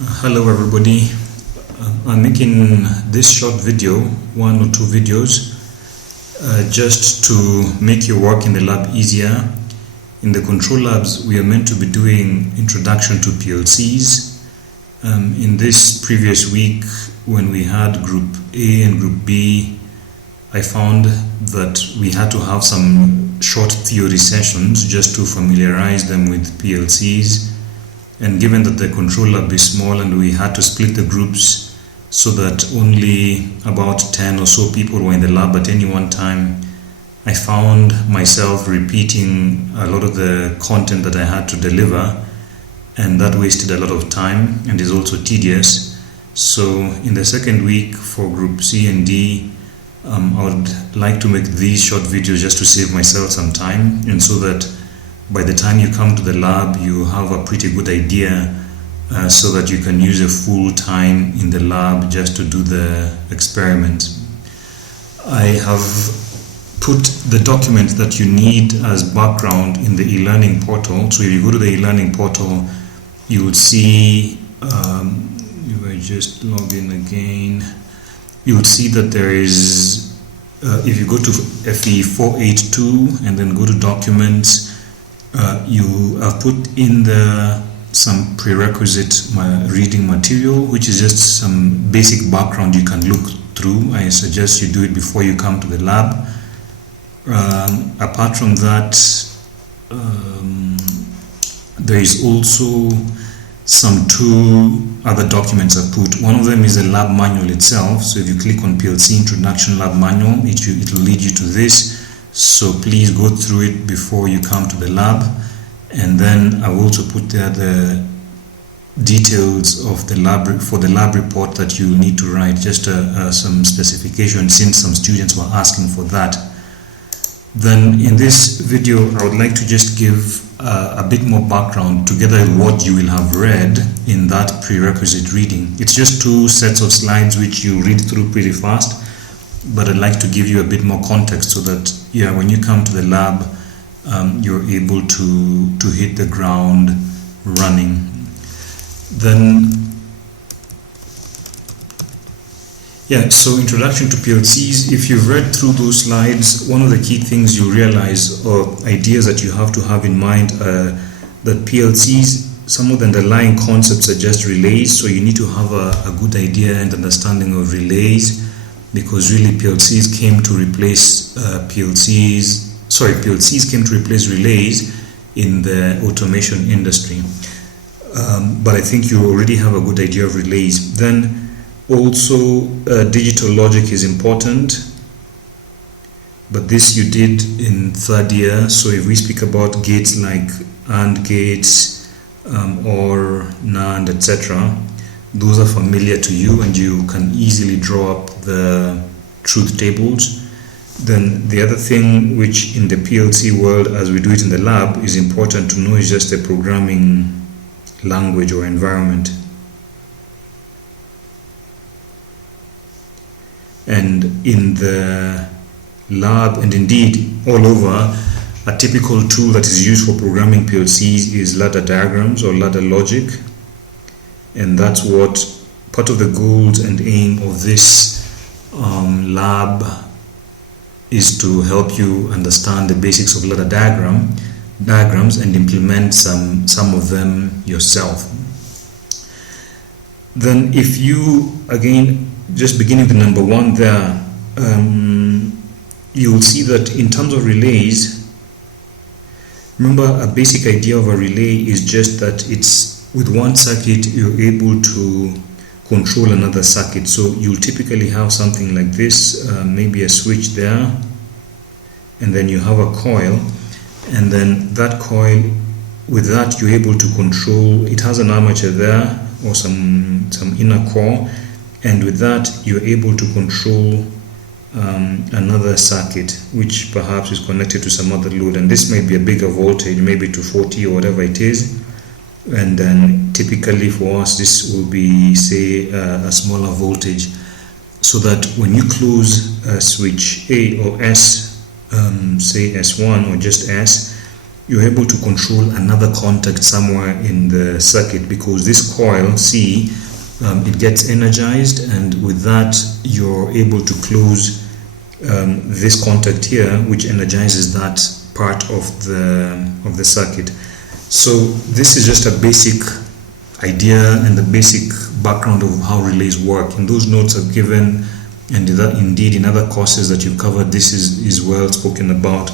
Hello everybody. I'm making this short video, 1 or 2 videos, just to make your work in the lab easier. In the control labs, we are meant to be doing introduction to PLCs. In this previous week, when we had Group A and Group B, I found that we had to have some short theory sessions just to familiarize them with PLCs. And given that the control lab is small and we had to split the groups so that only about 10 or so people were in the lab at any one time, I found myself repeating a lot of the content that I had to deliver, and that wasted a lot of time and is also tedious. So in the second week for Group C and D, I would like to make these short videos just to save myself some time, and so that by the time you come to the lab, you have a pretty good idea so that you can use a full time in the lab just to do the experiment. I have put the document that you need as background in the e-learning portal. So if you go to the e-learning portal, you will see, if I just log in again, you would see that there is, if you go to FE 482 and then go to documents, you have put in there some prerequisite reading material, which is just some basic background you can look through. I suggest you do it before you come to the lab. Apart from that, there is also some 2 other documents I've put. One of them is the lab manual itself. So if you click on PLC Introduction Lab Manual, it will lead you to this. So please go through it before you come to the lab. And then I will also put there the details of the lab for the lab report that you need to write, just some specifications, since some students were asking for that. Then in this video, I would like to just give a bit more background together with what you will have read in that prerequisite reading. It's just 2 sets of slides which you read through pretty fast, but I'd like to give you a bit more context so that, when you come to the lab, you're able to hit the ground running. Then, so introduction to PLCs. If you've read through those slides, one of the key things you realize, or ideas that you have to have in mind, that PLCs, some of the underlying concepts are just relays, so you need to have a good idea and understanding of relays, because really PLCs came to replace PLCs came to replace relays in the automation industry. But I think you already have a good idea of relays. Then also digital logic is important, but this you did in 3rd year. So if we speak about gates like AND gates or NAND, etc., those are familiar to you and you can easily draw up the truth tables. Then the other thing which in the PLC world, as we do it in the lab, is important to know is just the programming language or environment. And in the lab, and indeed all over, a typical tool that is used for programming PLCs is ladder diagrams or ladder logic. And that's what part of the goals and aim of this lab is, to help you understand the basics of ladder diagrams and implement some of them yourself. Then if you, again, just beginning with number 1 there, you will see that in terms of relays, remember a basic idea of a relay is just that it's with one circuit you're able to control another circuit. So you'll typically have something like this, maybe a switch there, and then you have a coil, and then that coil, with that you're able to control, it has an armature there or some inner core, and with that you're able to control another circuit which perhaps is connected to some other load, and this might be a bigger voltage, maybe to 40 or whatever it is. And then typically for us this will be, say, a smaller voltage, so that when you close switch A or S, say S1 or just S, you're able to control another contact somewhere in the circuit, because this coil C, it gets energized, and with that you're able to close this contact here, which energizes that part of the circuit. So this is just a basic idea and the basic background of how relays work, and those notes are given, and indeed in other courses that you've covered, this is well spoken about.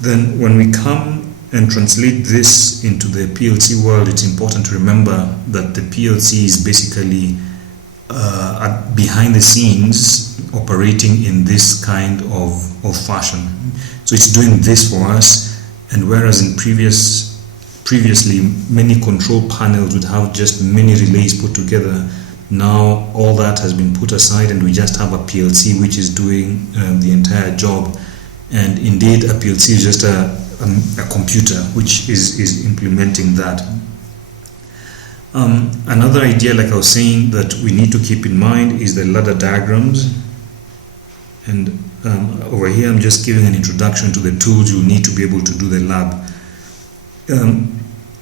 Then when we come and translate this into the PLC world, it's important to remember that the PLC is basically behind the scenes operating in this kind of fashion. So it's doing this for us, and whereas in previously many control panels would have just many relays put together, now all that has been put aside and we just have a PLC which is doing the entire job. And indeed a PLC is just a computer which is implementing that. Another idea, like I was saying, that we need to keep in mind is the ladder diagrams. And over here I'm just giving an introduction to the tools you need to be able to do the lab.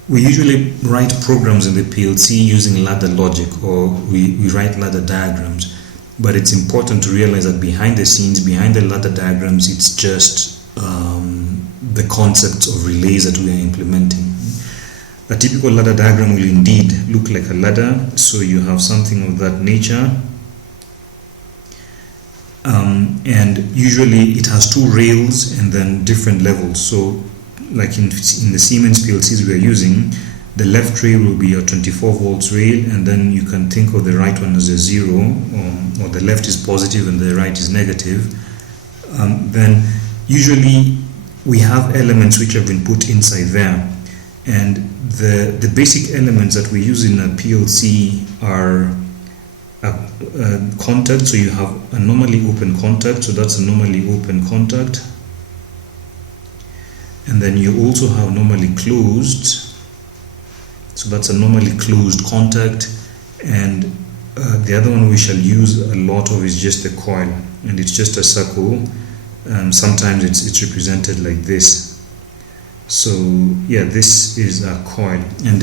We usually write programs in the PLC using ladder logic, or we write ladder diagrams, but it's important to realize that behind the scenes, behind the ladder diagrams, it's just the concepts of relays that we are implementing. A typical ladder diagram will indeed look like a ladder, so you have something of that nature. And usually it has two rails and then different levels. So like in the Siemens PLCs we are using, the left rail will be a 24 volts rail, and then you can think of the right one as a 0, or the left is positive and the right is negative. Then usually we have elements which have been put inside there, and the basic elements that we use in a PLC are a contact. So you have a normally open contact, so that's a normally open contact. And then you also have normally closed, so that's a normally closed contact. And the other one we shall use a lot of is just a coil, and it's just a circle. Sometimes it's represented like this. So yeah, this is a coil, and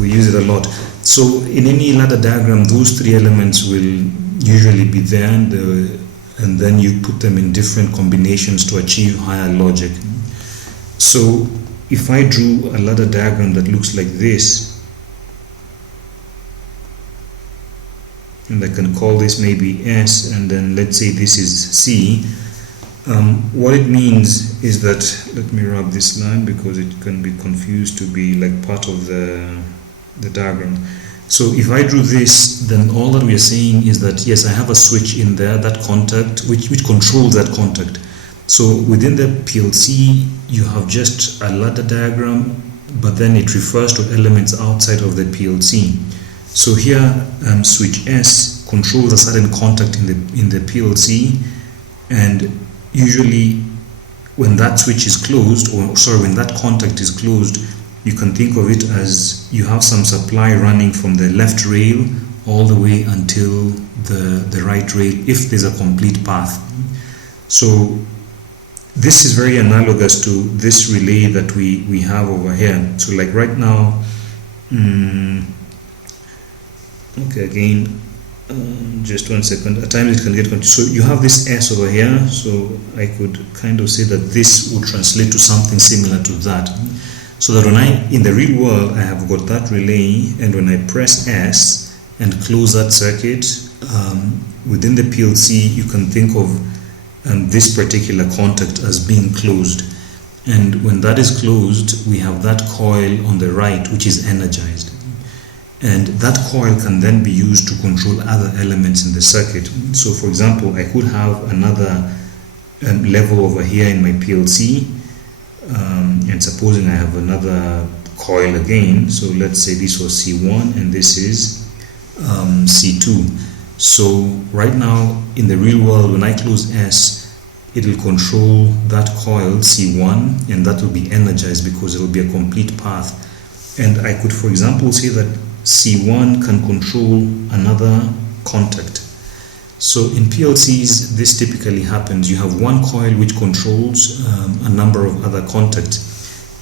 we use it a lot. So in any ladder diagram, those three elements will usually be there, and then you put them in different combinations to achieve higher logic. So if I drew a ladder diagram that looks like this, and I can call this maybe S, and then let's say this is C, what it means is that, let me rub this line because it can be confused to be like part of the diagram. So if I drew this, then all that we are saying is that yes, I have a switch in there, that contact, which controls that contact. So within the PLC you have just a ladder diagram, but then it refers to elements outside of the PLC. So here switch S controls a certain contact in the PLC, and usually when that switch is closed, when that contact is closed, you can think of it as you have some supply running from the left rail all the way until the right rail, if there's a complete path. So this is very analogous to this relay that we have over here. So like right now, okay, again, just 1 second. At times it can get confused. So you have this S over here, so I could kind of say that this would translate to something similar to that. So that when in the real world, I have got that relay, and when I press S and close that circuit, within the PLC you can think of this particular contact as being closed, and when that is closed, we have that coil on the right which is energized, and that coil can then be used to control other elements in the circuit. So for example, I could have another level over here in my PLC, and supposing I have another coil again, so let's say this was C1 and this is C2. So right now in the real world, when I close S, it will control that coil C1, and that will be energized because it will be a complete path. And I could, for example, say that C1 can control another contact. So in PLCs, this typically happens. You have one coil which controls a number of other contacts.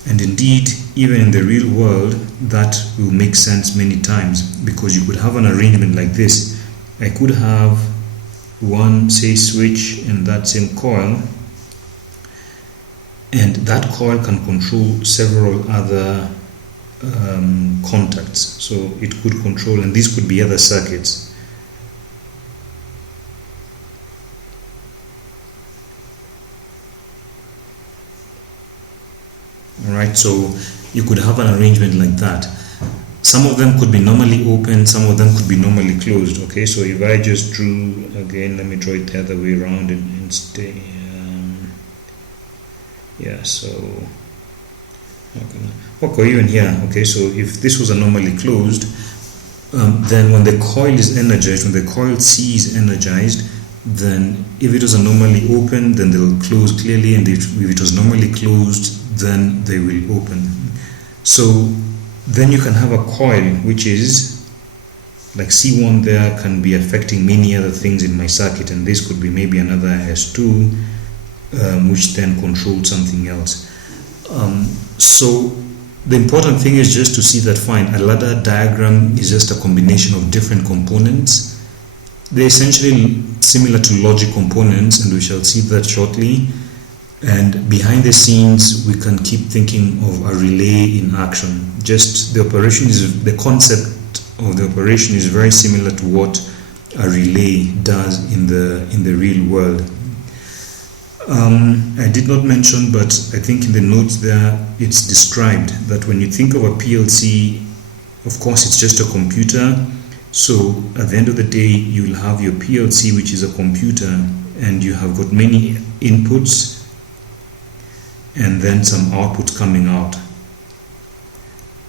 And indeed, even in the real world, that will make sense many times, because you could have an arrangement like this. I could have one, say, switch in that same coil, and that coil can control several other contacts. So it could control, and these could be other circuits. Alright, so you could have an arrangement like that. Some of them could be normally open, some of them could be normally closed. Okay, so if I just drew, again, let me draw it the other way around and stay. Yeah, so okay, even here. Okay, so if this was a normally closed, then when the coil is energized, when the coil C is energized, then if it was a normally open, then they will close clearly, and if it was normally closed, then they will open. So then you can have a coil which is like C1 there, can be affecting many other things in my circuit, and this could be maybe another S2 which then controls something else. So the important thing is just to see that, fine, a ladder diagram is just a combination of different components. They're essentially similar to logic components, and we shall see that shortly. And behind the scenes, we can keep thinking of a relay in action. Just the operation is, the concept of the operation is very similar to what a relay does in the real world. I did not mention, but I think in the notes there it's described that when you think of a PLC, of course it's just a computer. So at the end of the day, you will have your PLC, which is a computer, and you have got many inputs and then some outputs coming out,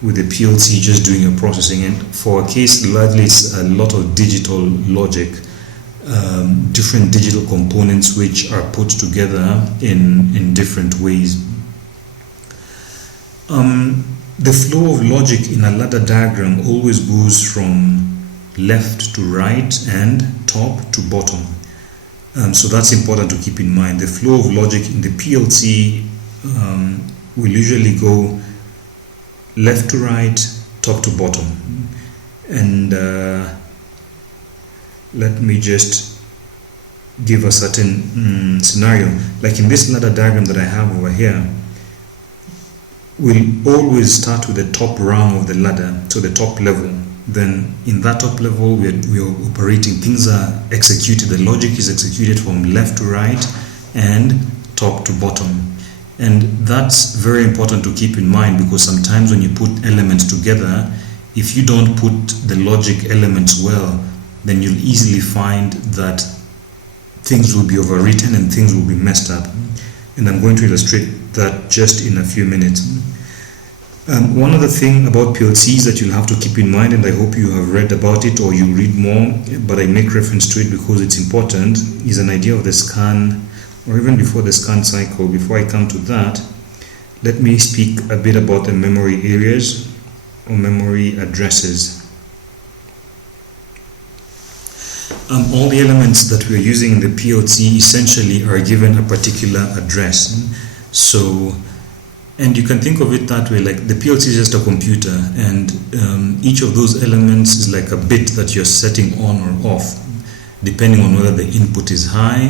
with the PLC just doing your processing. And for a case, largely it's a lot of digital logic, different digital components which are put together in different ways. The flow of logic in a ladder diagram always goes from left to right and top to bottom. So that's important to keep in mind. The flow of logic in the PLC will usually go left to right, top to bottom. And let me just give a certain scenario. Like in this ladder diagram that I have over here, we'll always start with the top rung of the ladder, so the top level. Then in that top level, we are operating, things are executed, the logic is executed from left to right and top to bottom. And that's very important to keep in mind, because sometimes when you put elements together, if you don't put the logic elements well, then you'll easily find that things will be overwritten and things will be messed up. And I'm going to illustrate that just in a few minutes. One other thing about PLCs that you'll have to keep in mind, and I hope you have read about it or you read more, but I make reference to it because it's important, is an idea of the scan, or even before the scan cycle. Before I come to that, let me speak a bit about the memory areas or memory addresses. All the elements that we're using in the PLC essentially are given a particular address. So, and you can think of it that way, like the PLC is just a computer, and each of those elements is like a bit that you're setting on or off, depending on whether the input is high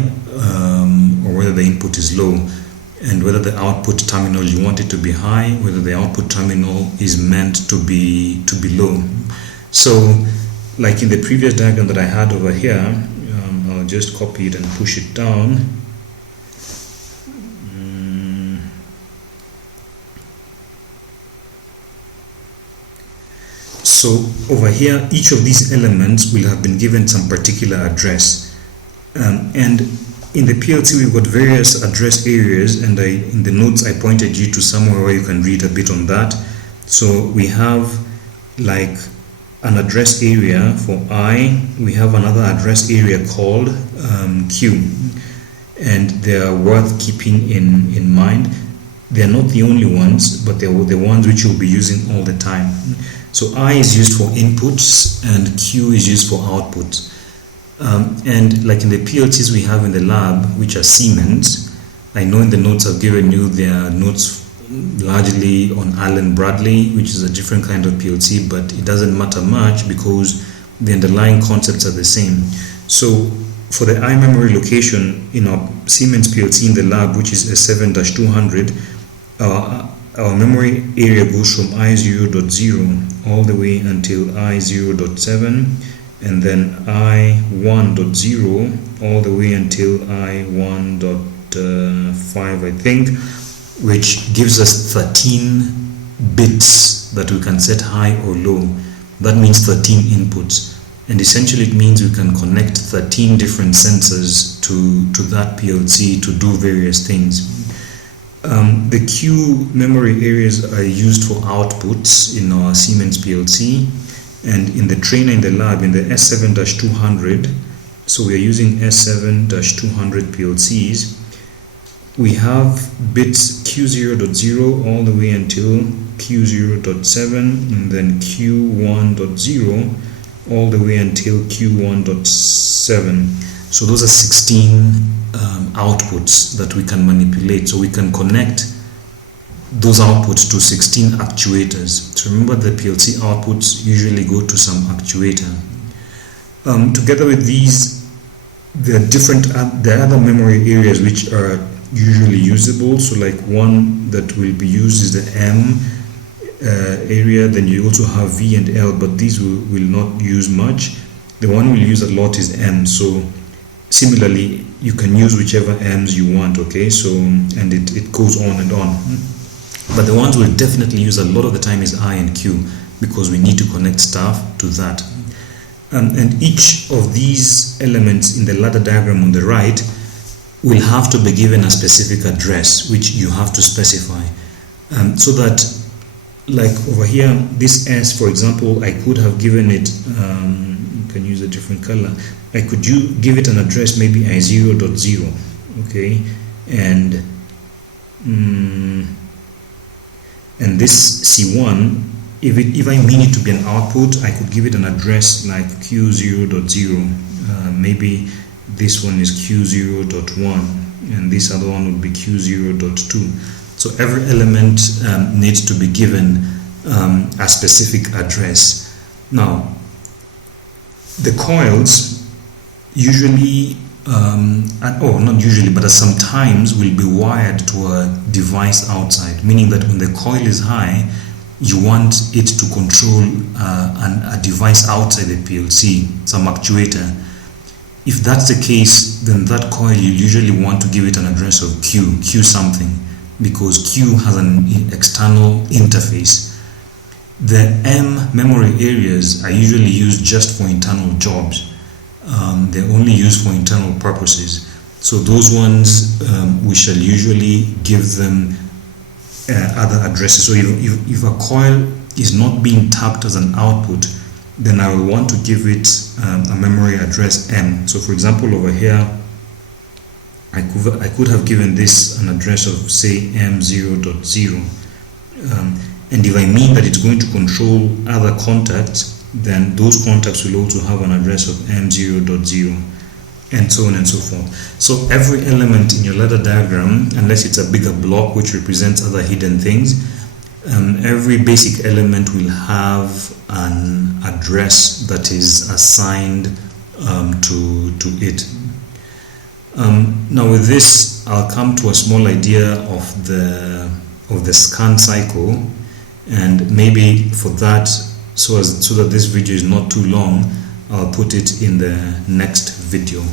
or whether the input is low, and whether the output terminal you want it to be high, whether the output terminal is meant to be low. So, like in the previous diagram that I had over here, I'll just copy it and push it down. So over here, each of these elements will have been given some particular address, and in the PLC we've got various address areas, and in the notes I pointed you to somewhere where you can read a bit on that. So we have like an address area for I, we have another address area called Q, and they are worth keeping in mind. They are not the only ones, but they're the ones which you'll be using all the time. So I is used for inputs and Q is used for outputs. And like in the PLCs we have in the lab, which are Siemens, I know in the notes I've given you, there are notes largely on Allen Bradley, which is a different kind of PLC, but it doesn't matter much because the underlying concepts are the same. So for the iMemory location in our Siemens PLC in the lab, which is S7-200, our memory area goes from I0.0 all the way until I0.7, and then I1.0 all the way until I1.5, I think, which gives us 13 bits that we can set high or low. That means 13 inputs, and essentially it means we can connect 13 different sensors to that PLC to do various things. The Q memory areas are used for outputs in our Siemens PLC, and in the trainer in the lab in the S7-200, so we are using S7-200 PLCs, we have bits Q0.0 all the way until Q0.7, and then Q1.0 all the way until Q1.7. So those are 16 outputs that we can manipulate. So we can connect those outputs to 16 actuators. So remember, the PLC outputs usually go to some actuator. Together with these, there are other memory areas which are usually usable. So like one that will be used is the M area. Then you also have V and L, but these will not use much. The one we'll use a lot is M. So similarly, you can use whichever M's you want, okay? So, and it goes on and on. But the ones we'll definitely use a lot of the time is I and Q, because we need to connect stuff to that. And each of these elements in the ladder diagram on the right will have to be given a specific address, which you have to specify. So that, like over here, this S, for example, I could have given it, you can use a different color. I could give it an address, maybe I0.0, okay? And this C1, if I mean it to be an output, I could give it an address like Q0.0. Maybe this one is Q0.1, and this other one would be Q0.2. So every element needs to be given a specific address. Now, the coils usually, not usually, but sometimes will be wired to a device outside, meaning that when the coil is high, you want it to control a device outside the PLC, some actuator. If that's the case, then that coil you usually want to give it an address of Q something, because Q has an external interface. The M memory areas are usually used just for internal jobs. They're only used for internal purposes. So those ones, we shall usually give them other addresses. So if a coil is not being tapped as an output, then I will want to give it a memory address M. So for example, over here, I could have given this an address of, say, M0.0. And if I mean that it's going to control other contacts, then those contacts will also have an address of M0.0, and so on and so forth. So every element in your ladder diagram, unless it's a bigger block which represents other hidden things, every basic element will have an address that is assigned to it. Now with this, I'll come to a small idea of the scan cycle, and maybe for that, so that this video is not too long, I'll put it in the next video.